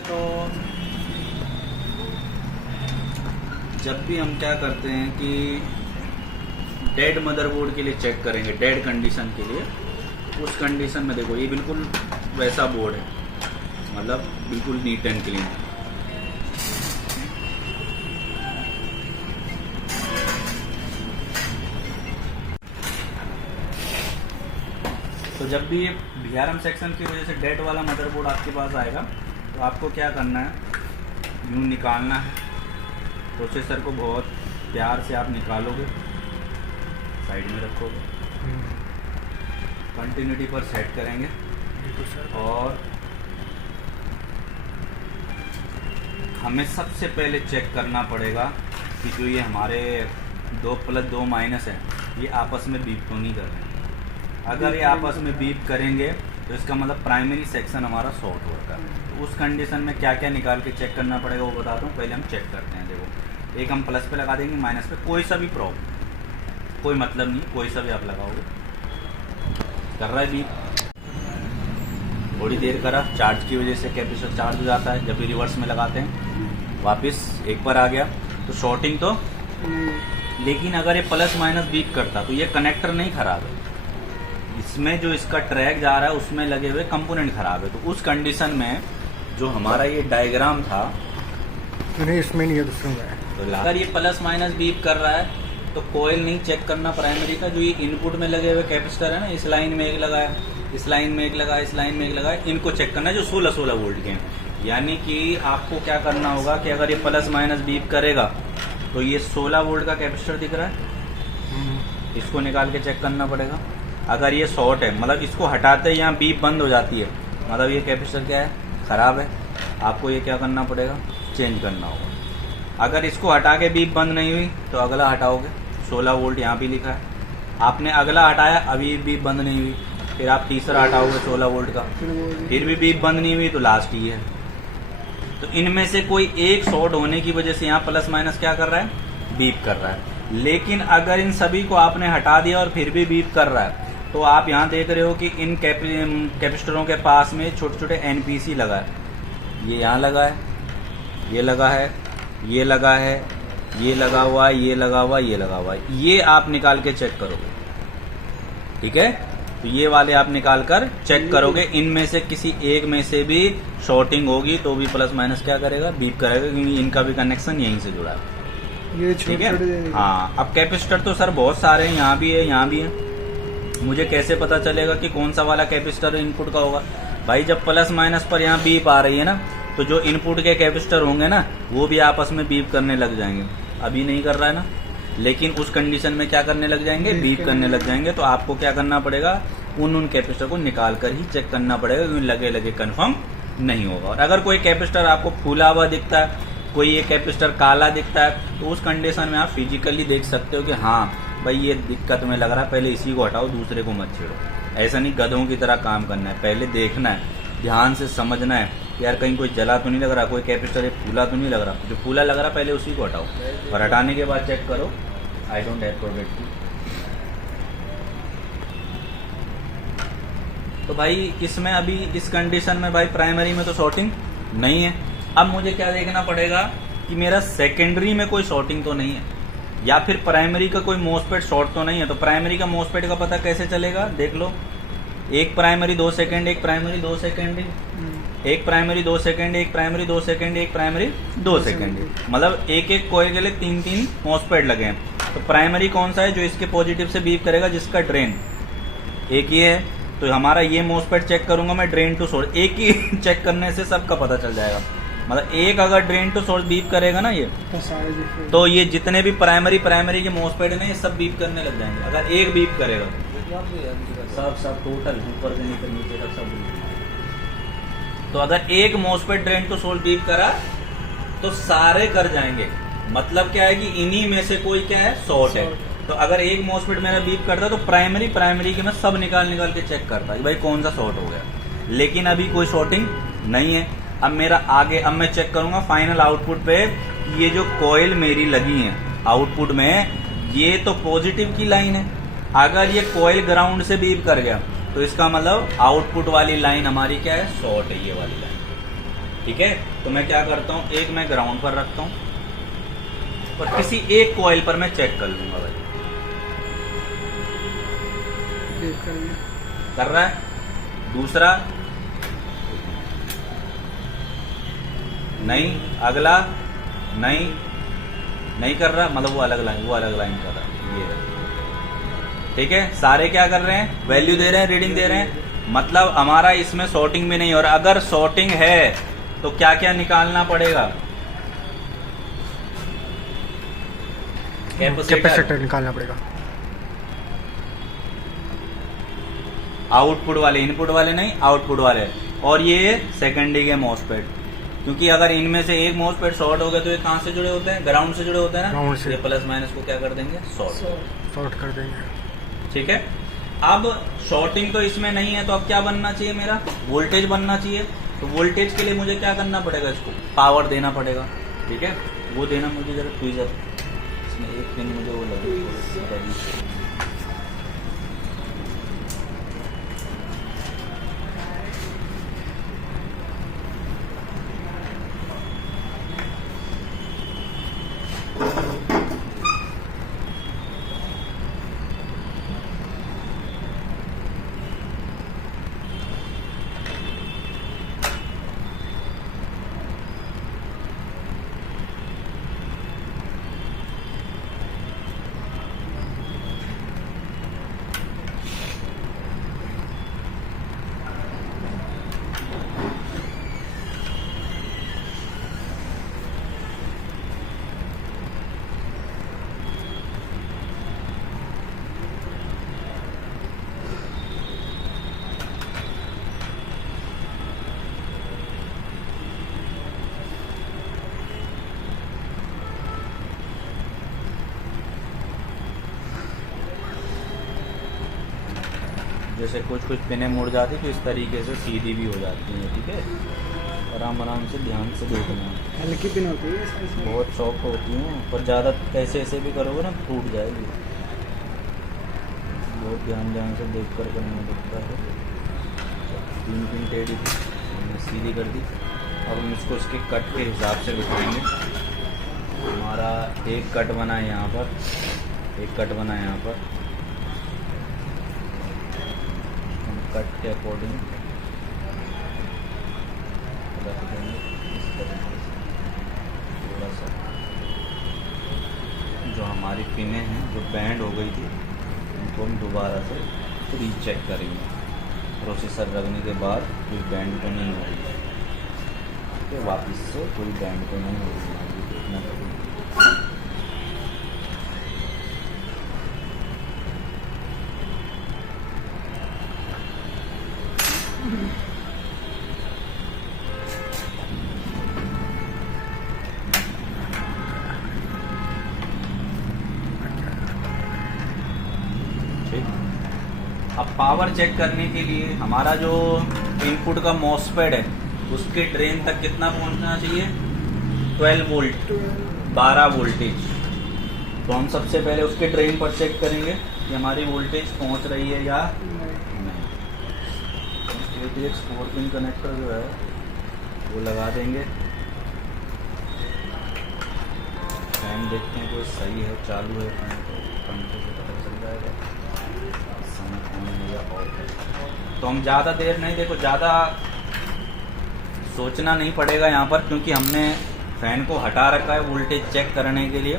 तो जब भी हम क्या करते हैं कि डेड मदरबोर्ड के लिए चेक करेंगे, डेड कंडीशन के लिए, उस कंडीशन में देखो ये बिल्कुल वैसा बोर्ड है, मतलब बिल्कुल नीट एंड क्लीन। तो जब भी ये VRM सेक्शन की वजह से डेड वाला मदरबोर्ड आपके पास आएगा तो आपको क्या करना है, यूँ निकालना है। प्रोसेसर को बहुत प्यार से आप निकालोगे, साइड में रखोगे, कंटिन्यूटी पर सेट करेंगे और हमें सबसे पहले चेक करना पड़ेगा कि जो ये हमारे 2+2- है ये आपस में बीप तो नहीं कर रहे हैं। अगर ये आपस में बीप करेंगे तो इसका मतलब प्राइमरी सेक्शन हमारा शॉर्ट हो रहा है। तो उस कंडीशन में क्या क्या निकाल के चेक करना पड़ेगा वो बताता हूँ। पहले हम चेक करते हैं। देखो, एक हम प्लस पे लगा देंगे, माइनस पे, कोई सा भी प्रॉब्लम, कोई मतलब नहीं, कोई सा भी आप लगाओगे, कर रहा है बीप, थोड़ी देर करा, चार्ज की वजह से कैपेसिटर चार्ज हो जाता है। जब भी रिवर्स में लगाते हैं वापस एक पर आ गया तो शॉर्टिंग तो, लेकिन अगर ये प्लस माइनस बीप करता तो ये कनेक्टर नहीं खराब है, इसमें जो इसका ट्रैक जा रहा है उसमें लगे हुए कंपोनेंट खराब है। तो उस कंडीशन में जो हमारा ये डायग्राम था नहीं, इसमें नहीं है, दूसरे में है। तो अगर ये प्लस माइनस बीप कर रहा है तो कोयल नहीं चेक करना प्राइमरी का। जो ये इनपुट में लगे हुए कैपेसिटर है ना, इस लाइन में एक लगाया, इस लाइन में एक लगाया, इस लाइन में एक लगाया, इनको चेक करना है जो 16 वोल्ट के हैं। यानी कि आपको क्या करना होगा कि अगर ये प्लस माइनस बीप करेगा तो ये 16 वोल्ट का कैपेसिटर दिख रहा है, इसको निकाल के चेक करना पड़ेगा। अगर ये शॉर्ट है, मतलब इसको हटाते ही यहाँ बीप बंद हो जाती है, मतलब ये कैपेसिटर क्या है, खराब है, आपको ये क्या करना पड़ेगा, चेंज करना होगा। अगर इसको हटा के बीप बंद नहीं हुई तो अगला हटाओगे, 16 वोल्ट यहाँ भी लिखा है, आपने अगला हटाया, अभी बीप बंद नहीं हुई, फिर आप तीसरा हटाओगे 16 वोल्ट का, फिर भी बीप बंद नहीं हुई तो लास्ट ही है। तो इनमें से कोई एक शॉर्ट होने की वजह से यहाँ प्लस माइनस क्या कर रहा है, बीप कर रहा है। लेकिन अगर इन सभी को आपने हटा दिया और फिर भी बीप कर रहा है तो आप यहाँ देख रहे हो कि इन कैपेसिटरों के पास में छोटे छोटे NPC लगा है, ये यहाँ लगा है, ये लगा है, ये लगा है, ये लगा हुआ है, ये लगा हुआ है, ये लगा हुआ है, ये आप निकाल के चेक करोगे, ठीक है। तो ये वाले आप निकाल कर चेक करोगे, इनमें से किसी एक में से भी शॉर्टिंग होगी तो भी प्लस माइनस क्या करेगा, बीप करेगा, क्योंकि इनका भी कनेक्शन यहीं से जुड़ा है, ये ठीक है। हाँ, अब कैपेसिटर तो सर बहुत सारे हैं, यहाँ भी है, यहाँ भी है, मुझे कैसे पता चलेगा कि कौन सा वाला कैपेसिटर इनपुट का होगा। भाई जब प्लस माइनस पर यहाँ बीप आ रही है ना, तो जो इनपुट के कैपेसिटर होंगे ना वो भी आपस में बीप करने लग जाएंगे। अभी नहीं कर रहा है ना, लेकिन उस कंडीशन में क्या करने लग जाएंगे, बीप करने लग जाएंगे। तो आपको क्या करना पड़ेगा, उन कैपेसिटर को निकाल कर ही चेक करना पड़ेगा, क्योंकि लगे लगे कन्फर्म नहीं होगा। और अगर कोई कैपेसिटर आपको फूला हुआ दिखता है, कोई ये कैपेसिटर काला दिखता है, तो उस कंडीशन में आप फिजिकली देख सकते हो कि हाँ भाई ये दिक्कत में लग रहा है, पहले इसी को हटाओ, दूसरे को मत छेड़ो। ऐसा नहीं गधों की तरह काम करना है, पहले देखना है, ध्यान से समझना है यार कहीं कोई जला तो नहीं लग रहा, कोई कैपेसिटर फूला तो नहीं लग रहा। जो फूला लग रहा पहले उसी को हटाओ, और हटाने के बाद चेक करो आई डोंट हैव प्रोडक्ट। तो भाई इसमें अभी इस कंडीशन में भाई प्राइमरी में तो शॉर्टिंग नहीं है। अब मुझे क्या देखना पड़ेगा कि मेरा सेकेंडरी में कोई शॉर्टिंग तो नहीं है, या फिर प्राइमरी का कोई मोसफेट शॉर्ट तो नहीं है। तो प्राइमरी का मोसफेट का पता कैसे चलेगा, देख लो, एक प्राइमरी 2 सेकेंड, एक प्राइमरी 2 सेकेंड, एक प्राइमरी 2 सेकेंड, एक प्राइमरी 2 सेकेंड, एक प्राइमरी 2 सेकेंड, मतलब एक एक कोयल के लिए 3-3 मोसफेट लगे हैं। तो प्राइमरी कौन सा है, जो इसके पॉजिटिव से बीप करेगा, जिसका ड्रेन एक ये है। तो हमारा ये मोसफेट चेक करूंगा मैं, ड्रेन टू सोर्स, एक ही चेक करने से सबका पता चल जाएगा। मतलब एक अगर ड्रेन टू सोर्स बीप करेगा ना ये, तो ये जितने भी प्राइमरी के मोसफेट हैं ये सब बीप करने लग जाएंगे। अगर एक बीप करेगा सब टोटल ऊपर से नीचे तक सब। तो अगर एक MOSFET drain to source beep करा तो सारे कर जाएंगे। मतलब क्या है कि इन्हीं में से कोई क्या है, शॉर्ट है। तो अगर एक मोसफेट मेरा बीप करता तो प्राइमरी के मैं सब निकाल के चेक करता कि भाई कौन सा शॉर्ट हो गया। लेकिन अभी कोई शॉर्टिंग नहीं है। अब मेरा आगे, अब मैं चेक करूंगा फाइनल आउटपुट पे, ये जो कॉइल मेरी लगी है आउटपुट में, ये तो पॉजिटिव की लाइन है। अगर ये कॉइल ग्राउंड से बीप कर गया तो इसका मतलब आउटपुट वाली लाइन हमारी क्या है, शॉर्ट है, ये वाली लाइन, ठीक है, तो मैं क्या करता हूँ, एक मैं ग्राउंड पर रखता हूँ और किसी एक कॉइल पर मैं चेक कर लूंगा भाई। कर रहा है। दूसरा नहीं, अगला नहीं कर रहा, मतलब वो अलग लाइन कर रहा है। ये है। ठीक है, सारे क्या कर रहे हैं, वैल्यू दे रहे हैं, रीडिंग दे रहे हैं, मतलब हमारा इसमें सॉर्टिंग भी नहीं हो रहा। अगर सॉर्टिंग है तो क्या क्या निकालना पड़ेगा, कैपेसिटर निकालना पड़ेगा। आउटपुट वाले, इनपुट वाले नहीं, आउटपुट वाले। और ये सेकेंडरी के मॉसफेट, क्योंकि अगर इनमें से एक मॉसफेट शॉर्ट हो गया तो ये कहां से जुड़े होते हैं, ग्राउंड से जुड़े होते हैं ना, ग्राउंड से। ये प्लस माइनस को क्या कर देंगे, शॉर्ट कर देंगे। ठीक है, अब शॉर्टिंग तो इसमें नहीं है, तो अब क्या बनना चाहिए, मेरा वोल्टेज बनना चाहिए। तो वोल्टेज के लिए मुझे क्या करना पड़ेगा, इसको पावर देना पड़ेगा। ठीक है, वो देना मुझे जरा ट्वीजर, इसमें एक पिन मुझे वो लगे। जैसे कुछ पिनें मुड़ जाती तो इस तरीके से सीधी भी हो जाती हैं। ठीक है, आराम से ध्यान से देखना। हल्की पिन होती है, बहुत सॉफ्ट होती हैं, पर ज़्यादा कैसे ऐसे भी करोगे ना टूट जाएगी। बहुत ध्यान से देख कर करना पड़ता है। 3 पिन टेढ़ी थी, हमने सीधी कर दी। अब हम इसको इसके कट के हिसाब से बिठाएंगे। हमारा एक कट बना है यहाँ पर, एक कट बना है यहाँ पर। कट के अकॉर्डिंग रख देंगे इस तरीके से। थोड़ा सा जो हमारी पिनें हैं जो बैंड हो गई थी उनको हम दोबारा से रीचेक करेंगे। प्रोसेसर रखने के बाद कोई बैंड तो नहीं होगी, तो वापस से कोई बैंड तो नहीं होगी, देखना पड़ेगा। अब पावर चेक करने के लिए हमारा जो इनपुट का मॉसफेट है उसके ड्रेन तक कितना पहुंचना चाहिए, 12 वोल्ट, 12 वोल्टेज। तो हम सबसे पहले उसके ड्रेन पर चेक करेंगे कि हमारी वोल्टेज पहुंच रही है या नहीं। ATX 4 पिन कनेक्टर जो है वो लगा देंगे। फैन देखते हैं कोई सही है, चालू है फैन, तो पंखे से पता चल जाएगा समय ऑन है या ऑफ है। तो हम ज़्यादा देर नहीं, देखो ज़्यादा सोचना नहीं पड़ेगा यहाँ पर, क्योंकि हमने फैन को हटा रखा है वोल्टेज चेक करने के लिए।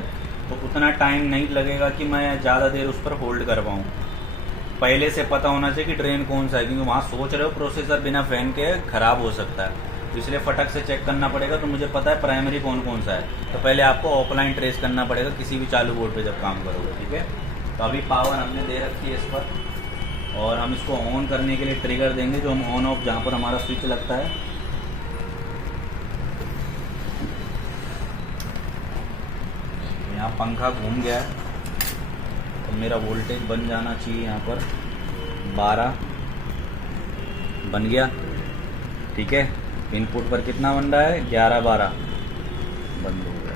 तो उतना टाइम नहीं लगेगा कि मैं ज़्यादा देर उस पर होल्ड कर पाऊँ। पहले से पता होना चाहिए कि ड्रेन कौन सा है, क्योंकि वहाँ सोच रहे हो प्रोसेसर बिना फैन के ख़राब हो सकता है, तो इसलिए फटक से चेक करना पड़ेगा। तो मुझे पता है प्राइमरी कौन सा है, तो पहले आपको ऑफलाइन ट्रेस करना पड़ेगा किसी भी चालू बोर्ड पे जब काम करोगे। ठीक है, तो अभी पावर हमने दे रखी है इस पर, और हम इसको ऑन करने के लिए ट्रिगर देंगे, जो हम ऑन ऑफ जहाँ पर हमारा स्विच लगता है। यहाँ पंखा घूम गया है, तो मेरा वोल्टेज बन जाना चाहिए यहाँ पर 12 बन गया। ठीक है, इनपुट पर कितना बन रहा है, 11-12 बंद हो गया।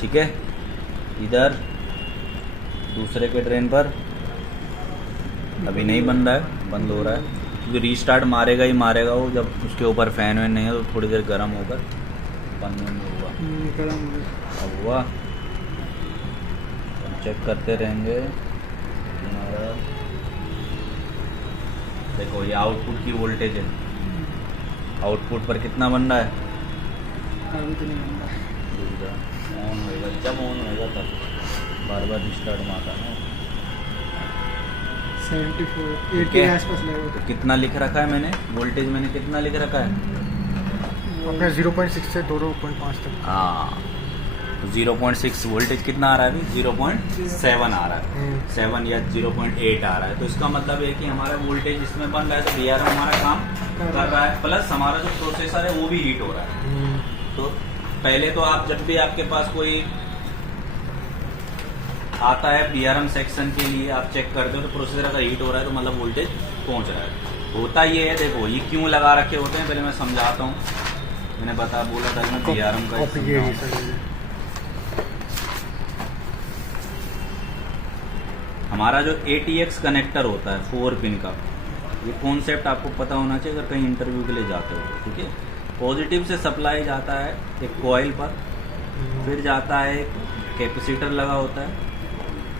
ठीक है, इधर दूसरे के ड्रेन पर अभी नहीं बन रहा है, बंद हो रहा है, क्योंकि रीस्टार्ट मारेगा ही मारेगा वो, जब उसके ऊपर फैन वैन नहीं है तो थोड़ी देर गर्म होकर बंद नहीं हुआ। गर्म हो गया। अब हुआ, हम चेक करते रहेंगे। हमारा देखो ये आउटपुट की वोल्टेज है, आउटपुट पर कितना बन रहा है? अभी तो नहीं बन रहा। ऑन होएगा, जब ऑन होएगा तब बार बार रिस्टार्ट मारता है। 74 ठीक 80 के है। आसपास लगेगा। तो कितना लिख रखा है मैंने, वोल्टेज मैंने कितना लिख रखा है? अपने 0.6 से 2.5 तक। हाँ, तो 0.6 वोल्टेज कितना आ रहा है अभी? 0.7 आ रहा है, 7 या 0.8 आ रहा है। तो इसका मतलब है कि हमारा वोल्टेज इसमें बन रहा है, तो VRM हमारा काम कर रहा है, प्लस हमारा जो प्रोसेसर है वो भी हीट हो रहा है। तो पहले तो आप जब भी आपके पास कोई आता है VRM सेक्शन के लिए, आप चेक करते हो तो प्रोसेसर अगर हीट हो रहा है तो मतलब वोल्टेज पहुंच रहा है। होता ये है, देखो ये क्यों लगा रखे होते हैं पहले मैं समझाता हूँ। मैंने बोला था कि मैं VRM का ही समझाऊं। हमारा जो ATX कनेक्टर होता है 4 पिन का, ये कॉन्सेप्ट आपको पता होना चाहिए अगर कहीं इंटरव्यू के लिए जाते हो। ठीक है, पॉजिटिव से सप्लाई जाता है एक कॉइल पर, फिर जाता है एक कैपेसिटर लगा होता है,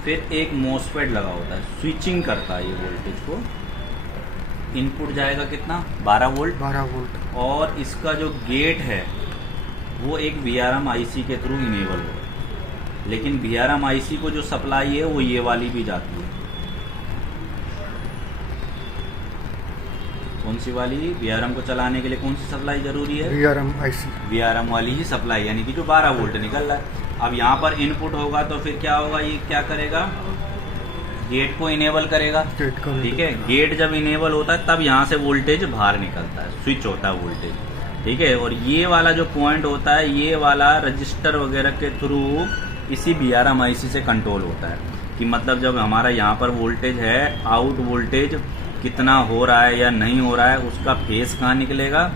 फिर एक मॉसफेट लगा होता है, स्विचिंग करता है ये वोल्टेज को। इनपुट जाएगा कितना? 12 वोल्ट। 12 वोल्ट। और इसका जो गेट है वो एक VRM IC के थ्रू इनेबल होगा, लेकिन VRM IC को जो सप्लाई है वो ये वाली भी जाती है। कौन सी वाली? VRM को चलाने के लिए कौन सी सप्लाई जरूरी है? VRM IC। VRM वाली ही सप्लाई, यानी कि जो 12 वोल्ट निकल रहा है। अब यहाँ पर इनपुट होगा तो फिर क्या होगा, ये क्या करेगा? गेट को इनेबल करेगा। गेट का ठीक है, गेट जब इनेबल होता है तब यहाँ से वोल्टेज बाहर निकलता है, स्विच होता है वोल्टेज। ठीक है, और ये वाला जो पॉइंट होता है, ये वाला रजिस्टर वगैरह के थ्रू इसी VRM IC से कंट्रोल होता है, कि मतलब जब हमारा यहाँ पर वोल्टेज है, आउट वोल्टेज कितना हो रहा है या नहीं हो रहा है, उसका फेस कहाँ निकलेगा,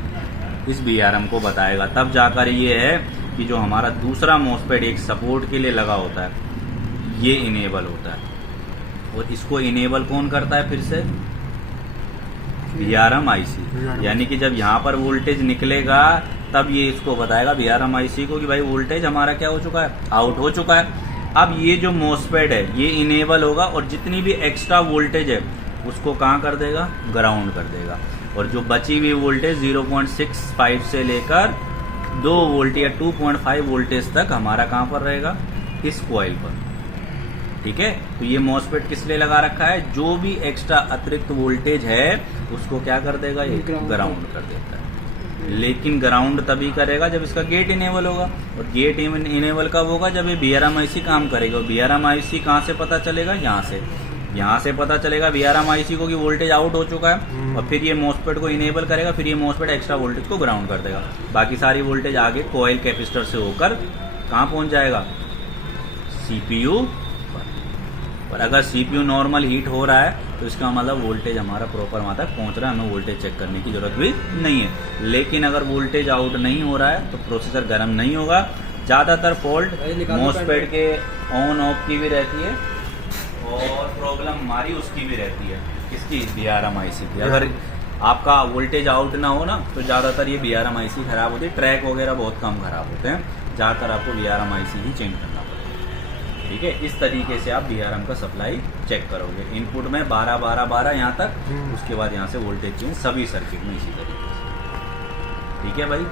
इस VRM को बताएगा। तब जाकर ये है कि जो हमारा दूसरा मॉसफेट एक सपोर्ट के लिए लगा होता है, ये इनेबल होता है। और इसको इनेबल कौन करता है? फिर से VRM IC। यानी कि जब यहाँ पर वोल्टेज निकलेगा तब ये इसको बताएगा VRM IC को कि भाई वोल्टेज हमारा क्या हो चुका है, आउट हो चुका है। अब ये जो मॉसफेट है ये इनेबल होगा और जितनी भी एक्स्ट्रा वोल्टेज है उसको कहाँ कर देगा? ग्राउंड कर देगा। और जो बची हुई वोल्टेज 0.65 से लेकर 2 वोल्ट या 2.5 वोल्टेज तक हमारा कहाँ पर रहेगा? इस कॉइल पर। ठीक है, तो ये मॉसफेट किस लिए लगा रखा है? जो भी एक्स्ट्रा अतिरिक्त वोल्टेज है उसको क्या कर देगा? ये ग्राउंड कर देता है। लेकिन ग्राउंड तभी करेगा जब इसका गेट इनेबल होगा, और गेट इनेबल कब होगा? जब ये VRM IC काम करेगा। VRM IC कहाँ से पता चलेगा? यहाँ से पता चलेगा VRM IC को कि वोल्टेज आउट हो चुका है, और फिर ये मॉसफेट को इनेबल करेगा, फिर ये मॉसफेट एक्स्ट्रा वोल्टेज को ग्राउंड कर देगा। बाकी सारी वोल्टेज आगे कॉइल कैपेसिटर से होकर कहाँ पहुंच जाएगा? CPU पर। अगर CPU नॉर्मल हीट हो रहा है तो इसका मतलब वोल्टेज हमारा प्रॉपर वहाँ तक पहुँच रहा है, हमें वोल्टेज चेक करने की जरूरत भी नहीं है। लेकिन अगर वोल्टेज आउट नहीं हो रहा है तो प्रोसेसर गर्म नहीं होगा। ज़्यादातर फॉल्ट मॉसफेट के ऑन ऑफ की भी रहती है और प्रॉब्लम हमारी उसकी भी रहती है, किसकी? VRM IC की। अगर आपका वोल्टेज आउट ना हो ना तो ज़्यादातर ये VRM IC खराब होती है। ट्रैक वगैरह बहुत कम खराब होते हैं, ज़्यादातर आपको VRM IC ही चेंज करना पड़ेगा। ठीक है, इस तरीके से आप VRM का सप्लाई चेक करोगे। इनपुट में 12 12 12 यहाँ तक, उसके बाद यहाँ से वोल्टेज चेंज सभी सर्किट में इसी तरीके से। ठीक है भाई।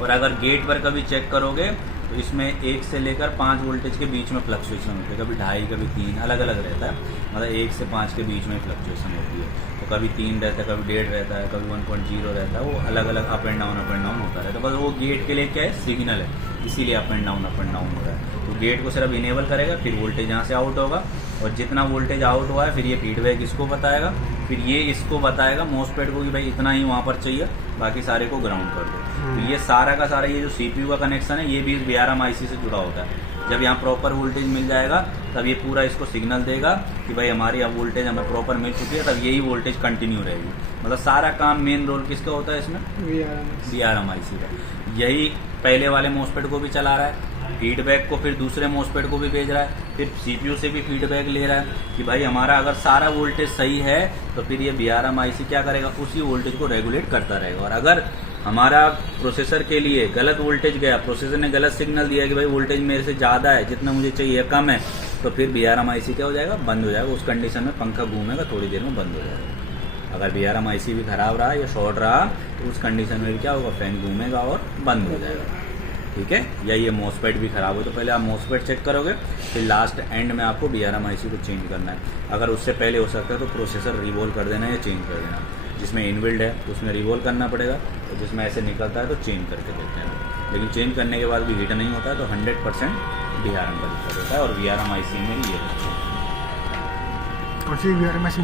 और अगर गेट पर कभी चेक करोगे तो इसमें 1 से लेकर 5 वोल्टेज के बीच में फ्लक्चुएशन होती है, कभी 2.5 कभी 3, अलग अलग रहता है। मतलब 1 से 5 के बीच में फ्लक्चुएशन होती है, तो कभी 3 रहता है, कभी 1.5 रहता है, कभी 1.0 रहता है। वो अलग अलग अप एंड डाउन होता रहता है। बस वो गेट के लिए क्या है? सिग्नल है, इसीलिए अप एंड डाउन हो रहा है। तो गेट को सिर्फ इनेबल करेगा, फिर वोल्टेज यहाँ से आउट होगा, और जितना वोल्टेज आउट हुआ है फिर ये फीडबैक इसको बताएगा, फिर ये इसको बताएगा मॉसफेट को कि भाई इतना ही वहाँ पर चाहिए, बाकी सारे को ग्राउंड कर दो। तो ये सारा का सारा ये जो CPU का कनेक्शन है ये भी इस VRM IC से जुड़ा होता है। जब यहाँ प्रॉपर वोल्टेज मिल जाएगा तब ये पूरा इसको सिग्नल देगा कि भाई हमारी अब वोल्टेज हमें प्रॉपर मिल चुकी है, तब यही वोल्टेज कंटिन्यू रहेगी। मतलब सारा काम मेन रोल किसका होता है इसमें? VRM IC का। यही पहले वाले मॉसफेट को भी चला रहा है, फीडबैक को फिर दूसरे मोस्पेट को भी भेज रहा है, फिर सीपीयू से भी फीडबैक ले रहा है कि भाई हमारा अगर सारा वोल्टेज सही है तो फिर ये VRM IC क्या करेगा, उसी वोल्टेज को रेगुलेट करता रहेगा। और अगर हमारा प्रोसेसर के लिए गलत वोल्टेज गया, प्रोसेसर ने गलत सिग्नल दिया कि भाई वोल्टेज मेरे से ज़्यादा है, जितना मुझे चाहिए कम है, तो फिर VRM IC क्या हो जाएगा, बंद हो जाएगा। उस कंडीशन में पंखा घूमेगा, थोड़ी देर में बंद हो जाएगा। अगर VRM IC भी खराब रहा या शॉर्ट रहा तो उस कंडीशन में भी क्या होगा, फैन घूमेगा और बंद हो जाएगा। ठीक है, या ये मोसपेट भी खराब हो तो पहले आप मोसपेट चेक करोगे, फिर लास्ट एंड में आपको VRM IC को चेंज करना है। अगर उससे पहले हो सकता है तो प्रोसेसर रिवॉल्व कर देना या चेंज कर देना। जिसमें इनबिल्ड है तो उसमें रिवॉल्व करना पड़ेगा, और जिसमें ऐसे निकलता है तो चेंज करके देते हैं। लेकिन चेंज करने के बाद भी हीट नहीं होता है तो 100% VRM का दिक्कत होता है। और VRM IC में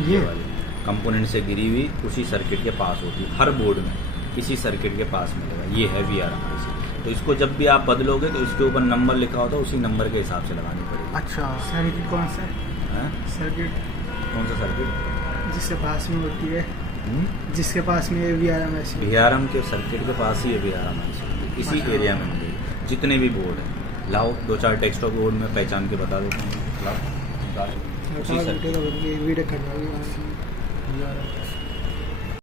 ये वाली कंपोनेंट से गिरी हुई उसी सर्किट के पास होती है, हर बोर्ड में इसी सर्किट के पास मिलेगा। ये है VRM IC। तो इसको जब भी आप बदलोगे तो इसके ऊपर नंबर लिखा होता है, उसी नंबर के हिसाब से लगानी पड़ेगी। अच्छा, सर्किट कौन सा हाँ? सर्किट? कौन सा सर्किट? जिसके पास में होती है, जिसके पास में VRM IC, VRM के सर्किट के पास ही है VRM IC, इसी एरिया में मिलेगी। जितने भी बोर्ड हैं, लाओ 2-4 टेक्सटॉप बोर्ड में पहचान के बता देता हूँ। लाओ उसी सर्किट। वीडियो करवा